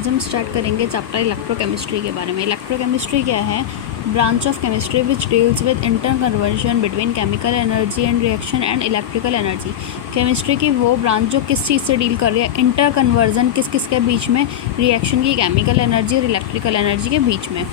आज हम स्टार्ट करेंगे चैप्टर इलेक्ट्रोकेमिस्ट्री के बारे में। इलेक्ट्रोकेमिस्ट्री क्या है? Branch of chemistry which deals with inter conversion between chemical energy and reaction and electrical energy. Chemistry की वो ब्रांच जो किस चीज़ से डील कर रही है, इंटर कन्वर्जन किस किस के बीच में, रिएक्शन की केमिकल एनर्जी और इलेक्ट्रिकल एनर्जी के बीच में।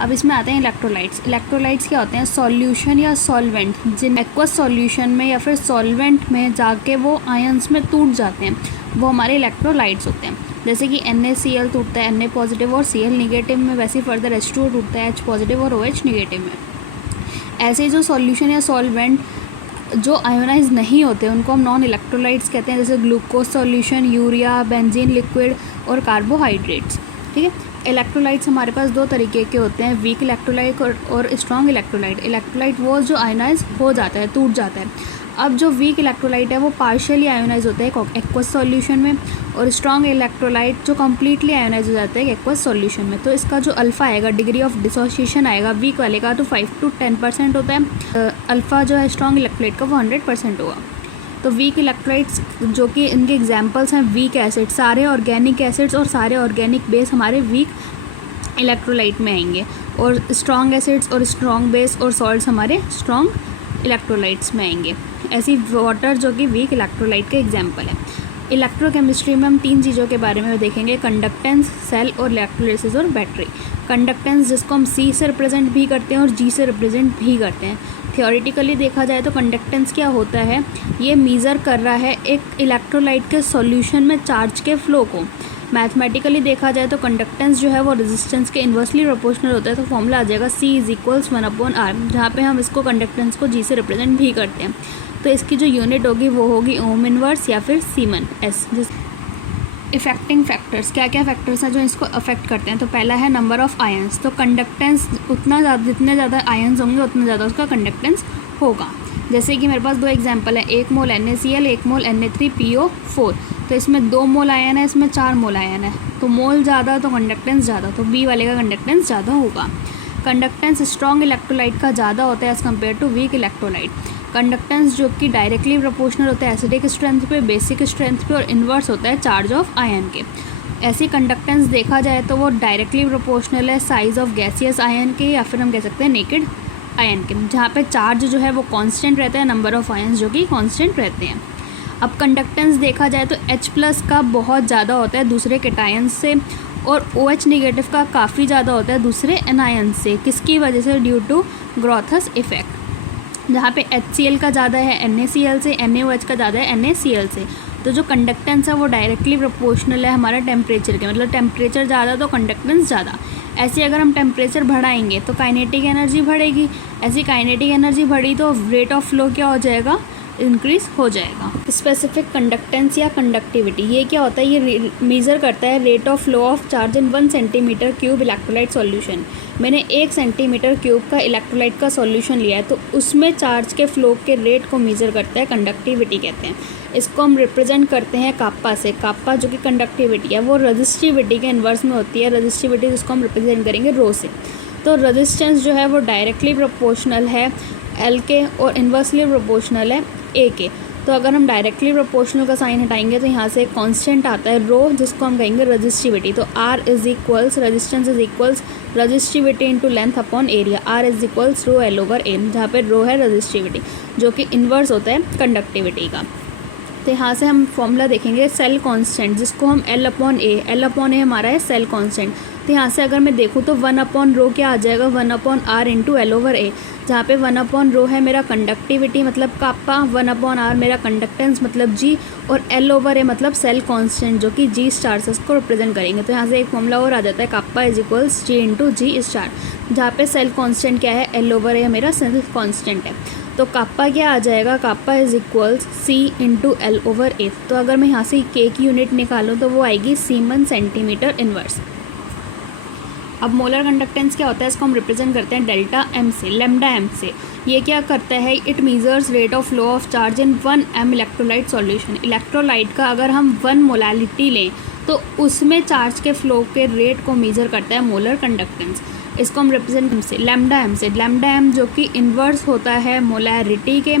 अब इसमें आते हैं इलेक्ट्रोलाइट्स। इलेक्ट्रोलाइट्स क्या होते हैं? सॉल्यूशन या सॉल्वेंट जिन एक्वस सॉल्यूशन में या फिर सॉल्वेंट में जाके वो आयंस में टूट जाते हैं, वो हमारे इलेक्ट्रोलाइट्स होते हैं। जैसे कि NaCl टूटता है Na पॉजिटिव और Cl निगेटिव में, वैसे ही फर्दर H2O टूटता है H पॉजिटिव और OH निगेटिव में। ऐसे जो सॉल्यूशन या सॉल्वेंट जो आयोनाइज नहीं होते उनको हम नॉन इलेक्ट्रोलाइट्स कहते हैं, जैसे glucose solution, urea, benzene liquid और कार्बोहाइड्रेट्स। ठीक है। इलेक्ट्रोलाइट्स हमारे पास दो तरीके के होते हैं, वीक इलेक्ट्रोलाइट और स्ट्रॉन्ग इलेक्ट्रोलाइट। इलेक्ट्रोलाइट वो जो आयोनाइज हो जाता है, टूट जाता है। अब जो वीक इलेक्ट्रोलाइट है वो पार्शियली आयोनाइज होता है एक्वस सॉल्यूशन में, और स्ट्रॉन्ग इलेक्ट्रोलाइट जो कम्प्लीटली आयोनाइज हो जाता है एक्वस सॉल्यूशन में। तो इसका जो अल्फ़ा आएगा, डिग्री ऑफ डिसोसिएशन आएगा वीक वाले का तो 5 to 10% होता है। अल्फ़ा जो है स्ट्रॉन्ग इलेक्ट्रोलाइट का वो 100% होगा। तो वीक इलेक्ट्रोलाइट्स जो कि इनके एग्जांपल्स हैं वीक एसिड, सारे ऑर्गेनिक एसिड्स और सारे ऑर्गेनिक बेस हमारे वीक इलेक्ट्रोलाइट में आएंगे, और स्ट्रॉन्ग एसिड्स और स्ट्रॉन्ग बेस और सॉल्ट्स हमारे स्ट्रॉन्ग इलेक्ट्रोलाइट्स में आएंगे। ऐसी वाटर जो कि वीक इलेक्ट्रोलाइट का एग्जांपल है। इलेक्ट्रोकेमिस्ट्री में हम तीन चीज़ों के बारे में देखेंगे, कंडक्टेंस, सेल और इलेक्ट्रोलिसिस और बैटरी। कंडक्टेंस जिसको हम C से रिप्रेजेंट भी करते हैं और G से रिप्रेजेंट भी करते हैं। थियोरेटिकली देखा जाए तो कंडक्टेंस क्या होता है, ये मीज़र कर रहा है एक इलेक्ट्रोलाइट के सॉल्यूशन में चार्ज के फ्लो को। मैथमेटिकली देखा जाए तो कंडक्टेंस जो है वो रेजिस्टेंस के इन्वर्सली प्रोपोर्शनल होता है। तो फॉर्मूला आ जाएगा C = 1/R, जहाँ पे हम इसको कंडक्टेंस को G से रिप्रेजेंट भी करते हैं। तो इसकी जो यूनिट होगी वो होगी ओम इनवर्स या फिर सीमन S। इफेक्टिंग फैक्टर्स, क्या क्या फैक्टर्स हैं जो इसको अफेक्ट करते हैं? तो पहला है नंबर ऑफ़ आयंस। तो कंडक्टेंस उतना ज़्यादा, जितने ज़्यादा आयंस होंगे उतना ज़्यादा उसका कंडक्टेंस होगा। जैसे कि मेरे पास दो एग्जांपल है, 1 मोल NaCl 1 मोल Na3PO4। तो इसमें 2 मोल आयन है, इसमें 4 मोल आयन है, तो मोल ज़्यादा तो कंडक्टेंस ज़्यादा, तो बी वाले का कंडक्टेंस ज़्यादा होगा। कंडक्टेंस स्ट्रॉन्ग इलेक्ट्रोलाइट का ज़्यादा होता है as compare to weak electrolyte. Conductance जो कि डायरेक्टली प्रोपोर्शनल होता है एसिडिक स्ट्रेंथ पे, बेसिक स्ट्रेंथ पे, और इन्वर्स होता है चार्ज ऑफ आयन के। ऐसी कंडक्टेंस देखा जाए तो वो डायरेक्टली प्रोपोर्शनल है साइज ऑफ गैसियस आयन के, या फिर हम कह सकते हैं नेकेड आयन के, जहाँ पे चार्ज जो है वो कांस्टेंट रहता है, नंबर ऑफ़ आयंस जो कि कांस्टेंट रहते हैं। अब कंडक्टेंस देखा जाए तो H+ का बहुत ज़्यादा होता है दूसरे कैटायंस से, और OH निगेटिव का काफ़ी ज़्यादा होता है दूसरे एनायंस से। किसकी वजह से? Due to Grotthuss effect. जहाँ पे HCl का ज़्यादा है NaCl से, NaOH का ज़्यादा है NaCl से। तो जो कंडक्टेंस है वो डायरेक्टली प्रोपोर्शनल है हमारा टेम्परेचर के, मतलब टेम्परेचर ज़्यादा तो कंडक्टेंस ज़्यादा। ऐसे अगर हम टेम्परेचर बढ़ाएंगे तो काइनेटिक एनर्जी बढ़ेगी, ऐसी काइनेटिक एनर्जी बढ़ी तो रेट ऑफ फ्लो क्या हो जाएगा? इंक्रीज हो जाएगा। स्पेसिफिक कंडक्टेंस या कंडक्टिविटी, ये क्या होता है? ये मेज़र करता है rate of flow of charge in 1 centimetre cube electrolyte solution. मैंने 1 सेंटीमीटर क्यूब का इलेक्ट्रोलाइट का सॉल्यूशन लिया है, तो उसमें चार्ज के फ्लो के रेट को मेज़र करता है, कंडक्टिविटी कहते हैं। इसको हम रिप्रेजेंट करते हैं काप्पा से। काप्पा जो कि कंडक्टिविटी है वो रजिस्टिविटी के इन्वर्स में होती है। रजिस्टिविटी जिसको हम रिप्रेजेंट करेंगे रो से। तो रजिस्टेंस जो है वो डायरेक्टली प्रोपोर्शनल है L के और इन्वर्सली प्रोपोर्शनल है A के। तो अगर हम डायरेक्टली प्रोपोर्शनल का साइन हटाएंगे तो यहाँ से एक कांस्टेंट आता है रो, जिसको हम कहेंगे रजिस्टिविटी। तो R = resistance resistivity into length upon area. R = रो L/A, जहाँ पे रो है रजिस्टिविटी जो कि इन्वर्स होता है कंडक्टिविटी का। तो यहाँ से हम फॉर्मूला देखेंगे सेल कांस्टेंट, जिसको हम L/A हमारा है सेल कांस्टेंट। तो यहाँ से अगर मैं देखूँ तो 1/ρ क्या आ जाएगा? 1/R इंटू L/A, जहाँ पे 1/ρ है मेरा कंडक्टिविटी मतलब काप्पा, 1/R मेरा कंडक्टेंस मतलब G, और L/A मतलब सेल कांस्टेंट जो कि G स्टार से इसको रिप्रेजेंट करेंगे। तो यहाँ से एक फॉर्मूला और आ जाता है, काप्पा = G इंटू G स्टार, जहाँ पे सेल कांस्टेंट क्या है? L/A मेरा सेल कांस्टेंट है। तो काप्पा क्या आ जाएगा? काप्पा = C इंटू L/A। तो अगर मैं यहाँ से K की यूनिट निकालूँ तो वो आएगी सीमन सेंटीमीटर इन्वर्स। अब मोलर कंडक्टेंस क्या होता है? इसको हम रिप्रेजेंट करते हैं डेल्टा M से, लैम्डा M से। ये क्या करता है? It measures rate of flow of charge in 1 m electrolyte solution. Electrolyte का अगर हम 1 मोलालिटी लें तो उसमें चार्ज के फ्लो के रेट को मेजर करता है मोलर कंडक्टेंस। इसको हम रिप्रेजेंट से लैम्डा M से। लैम्डा M जो कि इन्वर्स होता है मोलैरिटी के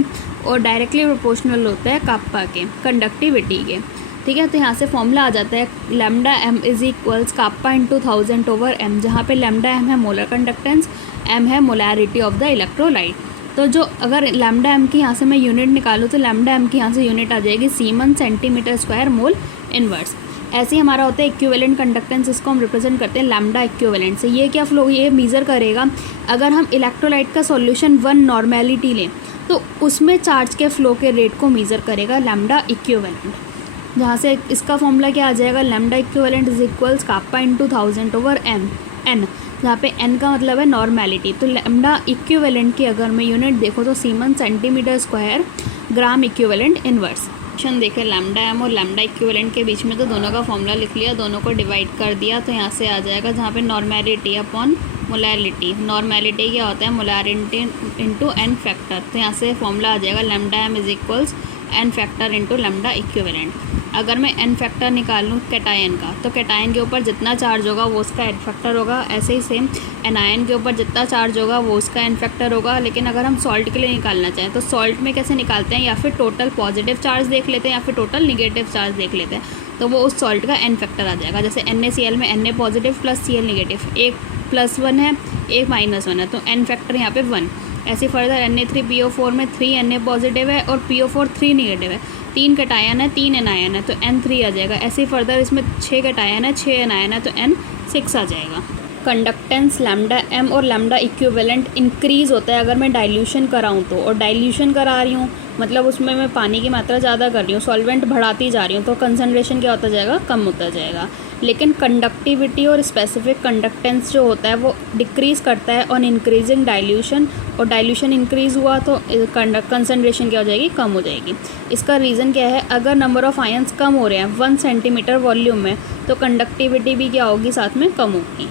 और डायरेक्टली प्रोपोर्शनल होता है काप्पा के, कंडक्टिविटी के। ठीक है। तो यहाँ से फॉर्मूला आ जाता है lambda M is equals kappa into 1000 over M, जहाँ पे लैम्डा एम है मोलर कंडक्टेंस, एम है मोलैरिटी ऑफ द इलेक्ट्रोलाइट। तो जो अगर लैम्डा एम की यहाँ से मैं यूनिट निकालूँ तो लैम्डा एम की यहाँ से यूनिट आ जाएगी semen centimetre square mole inverse. ऐसे ही हमारा होता है इक्विवेलेंट कंडक्टेंस, इसको हम रिप्रेजेंट करते हैं लैम्डा इक्विवेलेंट से। ये क्या फ्लो, ये मेज़र करेगा अगर हम इलेक्ट्रोलाइट का सॉल्यूशन 1 नॉर्मेलिटी लें तो उसमें चार्ज के फ्लो के रेट को मेज़र करेगा लैम्डा इक्विवेलेंट। जहाँ से इसका फॉर्मूला क्या आ जाएगा, lambda equivalent is equals kappa into 1000 over M N, जहाँ पे एन का मतलब है नॉर्मेलिटी। तो लैम्डा इक्विवेलेंट की अगर मैं यूनिट देखो तो semen centimetre square gram equivalent inverse. देखें लैम्डा एम और लैम्डा इक्विवेलेंट के बीच में तो दोनों का फॉर्मूला लिख लिया, दोनों को डिवाइड कर दिया। तो यहाँ से आ जाएगा जहाँ पे नॉर्मेलिटी अपॉन मोलैरिटी, नॉर्मेलिटी क्या होता है मोलैरिटी इंटू एन फैक्टर। तो यहाँ से फॉर्मूला आ जाएगा lambda M is equals N factor into lambda equivalent. अगर मैं एन फैक्टर निकाल लूँ कैटायन का, तो कैटायन के ऊपर जितना चार्ज होगा वो उसका एन फैक्टर होगा। ऐसे ही सेम एनायन के ऊपर जितना चार्ज होगा वो उसका एन फैक्टर होगा। लेकिन अगर हम सॉल्ट के लिए निकालना चाहें तो सॉल्ट में कैसे निकालते हैं, या फिर टोटल पॉजिटिव चार्ज देख लेते हैं या फिर टोटल निगेटिव चार्ज देख लेते हैं, तो वो उस सॉल्ट का एन फैक्टर आ जाएगा। जैसे NaCl में Na positive plus Cl negative, एक +1 है एक -1 है, तो एन फैक्टर यहाँ पे 1। ऐसे फर्दर Na3PO4 में 3 Na पॉजिटिव है और PO4 3 निगेटिव है, 3 कैटायन है 3 एनायन है तो N3 आ जाएगा। ऐसे फर्दर इसमें 6 कैटायन है 6 एनायन है तो N6 आ जाएगा। कंडक्टेंस लैम्डा एम और लैम्डा इक्विवेलेंट इंक्रीज़ होता है अगर मैं डाइल्यूशन कराऊँ तो, और डाइल्यूशन करा रही हूँ मतलब उसमें मैं पानी की मात्रा ज़्यादा कर रही हूँ, सॉल्वेंट बढ़ाती जा रही हूँ, तो कंसनट्रेशन क्या होता जाएगा, कम होता जाएगा। लेकिन कंडक्टिविटी और स्पेसिफिक कंडक्टेंस जो होता है वो डिक्रीज़ करता है ऑन इंक्रीजिंग डाइल्यूशन, और डाइल्यूशन इंक्रीज़ हुआ तो कंसनट्रेशन क्या हो जाएगी, कम हो जाएगी। इसका रीज़न क्या है, अगर नंबर ऑफ़ आयंस कम हो रहे हैं 1 सेंटीमीटर वॉल्यूम में तो कंडक्टिविटी भी क्या होगी, साथ में कम होगी।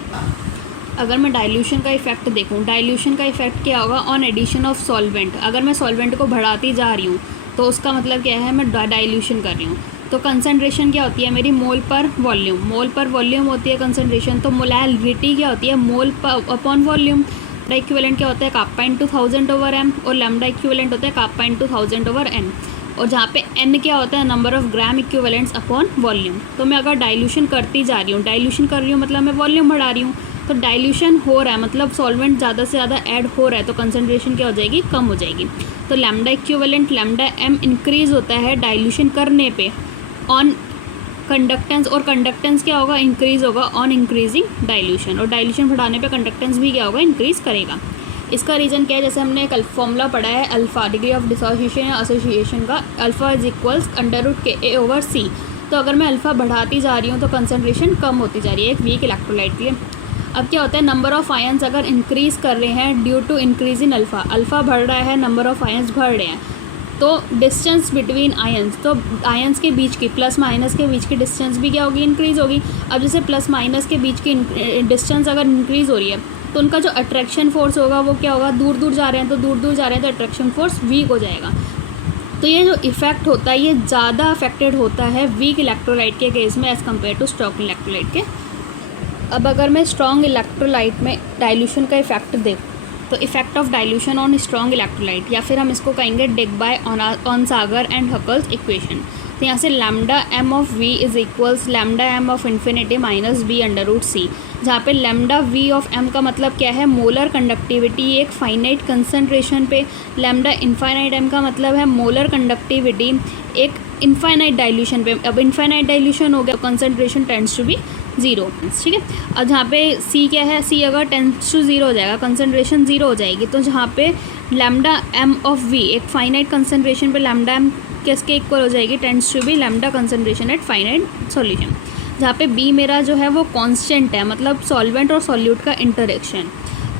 अगर मैं डाइल्यूशन का इफेक्ट देखूं, डाइल्यूशन का इफेक्ट क्या होगा ऑन एडिशन ऑफ सॉल्वेंट। अगर मैं सॉल्वेंट को बढ़ाती जा रही हूँ तो उसका मतलब क्या है, मैं डाइल्यूशन कर रही हूँ। तो कंसनट्रेशन क्या होती है मेरी, मोल पर वॉल्यूम, मोल पर वॉल्यूम होती है कंसनट्रेशन। तो मोलैरिटी क्या होती है, mole upon volume. Lambda equivalent क्या होता है, काप्पा इंटू 1000 ओवर एम, और लैम्डा इक्विवेलेंट होता है काप्पा इंटू 1000 ओवर एन। और जहाँ पे एन क्या होता है, number of gram equivalents upon volume. तो मैं अगर डाइल्यूशन करती जा रही हूँ, डाइल्यूशन कर रही हूँ मतलब मैं वॉल्यूम बढ़ा रही हूँ, तो डाइल्यूशन हो रहा है मतलब सॉल्वेंट ज़्यादा से ज़्यादा ऐड हो रहा है तो कंसनट्रेशन क्या हो जाएगी, कम हो जाएगी। तो lambda equivalent lambda M increase होता है डाइल्यूशन करने पे ऑन कंडक्टेंस, और कंडक्टेंस क्या होगा, इंक्रीज़ होगा ऑन इंक्रीजिंग डाइल्यूशन, और डाइल्यूशन बढ़ाने पे कंडक्टेंस भी क्या होगा, इंक्रीज़ करेगा। इसका रीज़न क्या है, जैसे हमने एक फॉर्मूला पढ़ा है अल्फ़ा, डिग्री ऑफ डिसोसिएशन या एसोसिएशन का, alpha is equals √Ka over C। तो अगर मैं अल्फ़ा बढ़ाती जा रही हूँ तो कंसनट्रेशन कम होती जा रही है एक वीक इलेक्ट्रोलाइट के लिए। अब क्या होता है, नंबर ऑफ़ आयंस अगर इंक्रीज़ कर रहे हैं due to increase in alpha, alpha बढ़ रहा है, नंबर ऑफ़ आयंस बढ़ रहे हैं, तो डिस्टेंस बिटवीन आयंस, तो आयंस के बीच की प्लस माइनस के बीच की डिस्टेंस भी क्या होगी, इंक्रीज़ होगी। अब जैसे प्लस माइनस के बीच की डिस्टेंस अगर इंक्रीज़ हो रही है तो उनका जो अट्रैक्शन फोर्स होगा वो क्या होगा, दूर दूर जा रहे हैं तो दूर दूर जा रहे हैं तो अट्रैक्शन फोर्स वीक हो जाएगा। तो ये जो इफेक्ट होता है ये ज़्यादा अफेक्टेड होता है वीक इलेक्ट्रोलाइट के केस में as compare to strong electrolyte के। अब अगर मैं स्ट्रॉन्ग इलेक्ट्रोलाइट में डाइल्यूशन का इफेक्ट देखूँ तो effect of dilution on strong electrolyte, या फिर हम इसको कहेंगे Debye Onsager and Huckel's equation. तो यहाँ से lambda M of V is equals lambda M of infinity minus B √C, जहाँ पे लैम्डा वी ऑफ एम का मतलब क्या है, मोलर कंडक्टिविटी एक फाइनाइट कंसनट्रेशन पे, लैम्डा इनफाइनाइट एम का मतलब है मोलर कंडक्टिविटी एक इनफाइनाइट डाइल्यूशन पे। अब इनफाइनाइट डाइल्यूशन हो गया तो कंसनट्रेशन टेंड्स टू बी 0, ठीक है। और जहाँ पे C क्या है, C अगर टेंड्स टू 0 हो जाएगा, कंसनट्रेशन 0 हो जाएगी। तो जहाँ पे लैम्डा एम ऑफ वी एक फाइनाइट कंसनट्रेशन पे लैम्डा एम किसके इक्वल हो जाएगी, tends to be lambda concentration at finite solution. जहाँ पे B मेरा जो है वो कांस्टेंट है, मतलब सॉल्वेंट और सॉल्यूट का इंटरेक्शन।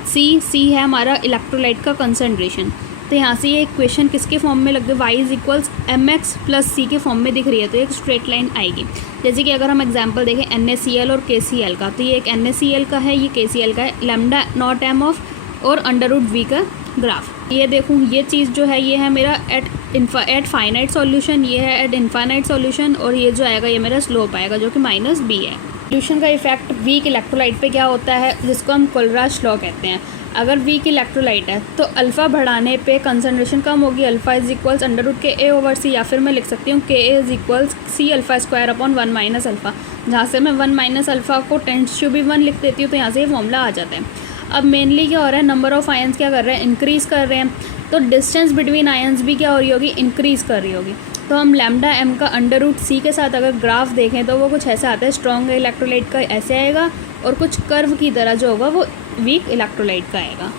C है हमारा इलेक्ट्रोलाइट का कंसनट्रेशन। तो यहाँ से ये इक्वेशन किसके फॉर्म में लग गई, y is equals mx plus C के फॉर्म में दिख रही है, तो एक स्ट्रेट लाइन आएगी। जैसे कि अगर हम एग्जांपल देखें NaCl और KCl का, तो ये एक NaCl का है, ये KCl का है, लैम्डा नॉट एम ऑफ और √V का ग्राफ। ये देखूँ ये चीज़ जो है ये है मेरा एट फाइनाइट सॉल्यूशन, ये है एट इनफाइनाइट सॉल्यूशन, और ये जो आएगा ये मेरा स्लोप आएगा जो कि -B है। डाइल्यूशन का इफेक्ट वीक इलेक्ट्रोलाइट पे क्या होता है, जिसको हम कोलराज लॉ कहते हैं। अगर वीक इलेक्ट्रोलाइट है तो अल्फ़ा बढ़ाने पे कंसनट्रेशन कम होगी, अल्फ़ा इज इक्वल्स √KA/C, या फिर मैं लिख सकती हूँ KA is equals C⁴/1 minus alpha, जहाँ से मैं 1 माइनस अल्फ़ा को टेंड्स टू बी 1 लिख देती हूँ, तो यहाँ से ये फॉर्मूला आ जाता है। अब मेनली क्या हो रहा है, नंबर ऑफ़ आयंस क्या कर रहे हैं, इंक्रीज़ कर रहे हैं, तो डिस्टेंस बिटवीन आयंस भी क्या हो रही होगी, इंक्रीज़ कर रही होगी। तो हम लैम्डा एम का √C के साथ अगर ग्राफ देखें तो वो कुछ ऐसे आता है, स्ट्रॉन्ग इलेक्ट्रोलाइट का ऐसे आएगा और कुछ कर्व की तरह जो होगा वो वीक इलेक्ट्रोलाइट का आएगा।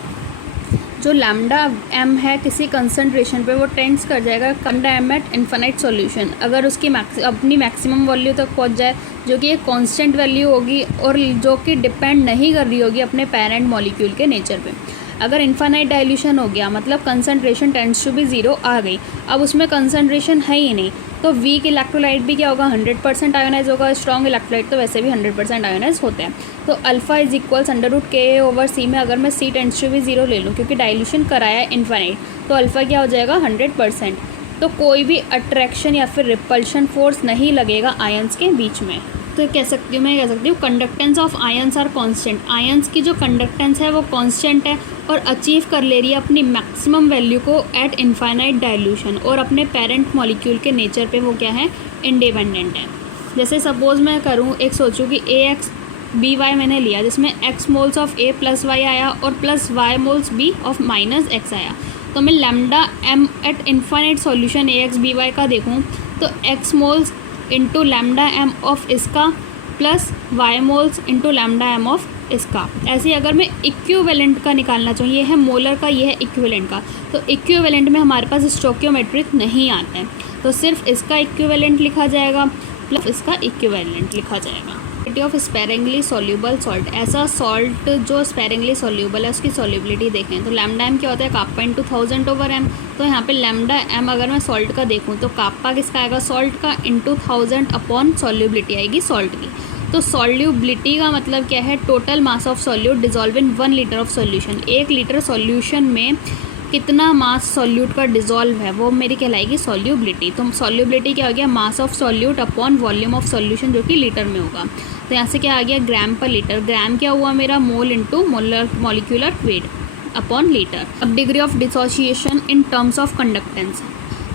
जो लैम्डा एम है किसी कंसंट्रेशन पे वो टेंड्स कर जाएगा lambda M at infinite solution, अगर उसकी अपनी मैक्सिमम वैल्यू तक पहुंच जाए, जो कि एक कांस्टेंट वैल्यू होगी और जो कि डिपेंड नहीं कर रही होगी अपने पेरेंट मॉलिक्यूल के नेचर पे। अगर इन्फिनिट डाइल्यूशन हो गया मतलब कंसंट्रेशन टेंड्स टू बी 0 आ गई, अब उसमें कंसंट्रेशन है ही नहीं, तो वीक इलेक्ट्रोलाइट भी क्या होगा, 100% आयोनाइज होगा, स्ट्रॉन्ग इलेक्ट्रोलाइट तो वैसे भी 100% आयोनाइज होते हैं। तो अल्फ़ा इज इक्वल्स √KA/C में अगर मैं C टेंड्स टू बी 0 ले लूँ, क्योंकि डाइल्यूशन कराया है इन्फिनिट, तो अल्फ़ा क्या हो जाएगा 100%, तो कोई भी अट्रैक्शन या फिर रिपल्शन फोर्स नहीं लगेगा आयंस के बीच में। तो मैं कह सकती हूँ conductance of ions are constant, ions की जो कंडक्टेंस है वो कांस्टेंट है और अचीव कर ले रही है अपनी मैक्सिमम वैल्यू को एट इनफाइनाइट डाइल्यूशन, और अपने पेरेंट मॉलिक्यूल के नेचर पे वो क्या है, इंडिपेंडेंट है। जैसे सपोज मैं करूँ, एक सोचूँ कि AX/BY मैंने लिया, जिसमें X moles of A + Y आया और +Y moles B of -X आया, तो मैं lambda M at infinite solution AX/BY का देखूँ तो X moles into lambda M of इसका plus Y moles into lambda M of इसका। ऐसे अगर मैं इक्विवेलेंट का निकालना चाहिए, ये है मोलर का, ये है इक्विवेलेंट का, तो इक्विवेलेंट में हमारे पास स्टोकियोमेट्रिक नहीं आता है, तो सिर्फ इसका इक्विवेलेंट लिखा जाएगा प्लस इसका इक्विवेलेंट लिखा जाएगा। ऑफ स्पेरिंगली सॉल्यूबल सॉल्ट, ऐसा सॉल्ट जो स्पेरिंगली सॉल्यूबल है उसकी सॉल्युबिलिटी देखें तो लैम्डा एम क्या होता है, काप्पा इंटू 1000/m, तो यहाँ पे लैम्डा एम अगर मैं सॉल्ट का देखूँ तो काप्पा किसका आएगा, सॉल्ट का, इंटू 1000 अपॉन सॉल्युबिलिटी आएगी सॉल्ट की। तो सॉल्युबिलिटी का मतलब क्या है, total mass of solute dissolve in 1 litre of solution, 1 litre solution में कितना मास सॉल्यूट का डिजॉल्व है वो मेरी कहलाएगी सॉल्युबिलिटी। तो सॉल्युबिलिटी क्या हो गया, mass of solute upon volume of solution, जो कि लीटर में होगा। तो यहाँ से क्या आ गया, ग्राम पर लीटर, ग्राम क्या हुआ मेरा, mole into molecular weight upon litre. अब degree of dissociation in terms of conductance,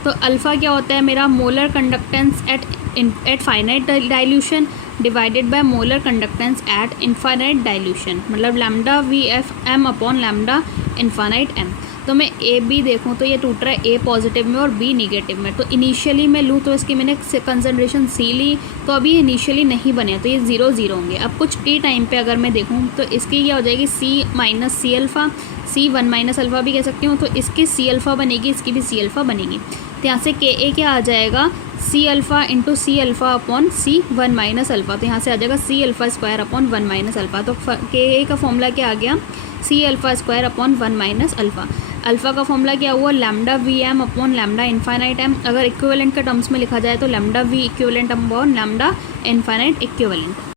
तो अल्फ़ा क्या होता है मेरा, molar conductance at finite dilution divided by molar conductance at infinite dilution, मतलब lambda VFM upon lambda infinite M। तो मैं AB देखूँ तो ये टूट रहा है A पॉजिटिव में और B निगेटिव में, तो इनिशियली मैं लूँ तो इसकी मैंने कंसंट्रेशन C ली, तो अभी इनिशियली नहीं बने, तो ये 0 0 होंगे। अब कुछ T टाइम पे अगर मैं देखूँ तो इसकी क्या हो जाएगी, C- C alpha, C 1 - alpha भी कह सकती हूँ, तो इसकी C अल्फ़ा बनेगी, इसकी भी C अल्फ़ा बनेगी। तो यहाँ से KA क्या आ जाएगा, C alpha into C alpha upon C 1 - alpha, तो यहाँ से आ जाएगा C अल्फ़ा² अपॉन 1 - अल्फ़ा। तो KA का फॉर्मूला क्या आ गया, C अल्फ़ा² अपॉन 1 - अल्फ़ा। अल्फ़ा का फॉर्मूला क्या हुआ, lambda VM upon lambda infinite M, अगर इक्विवेलेंट के टर्म्स में लिखा जाए तो lambda V equivalent upon lambda infinite equivalent.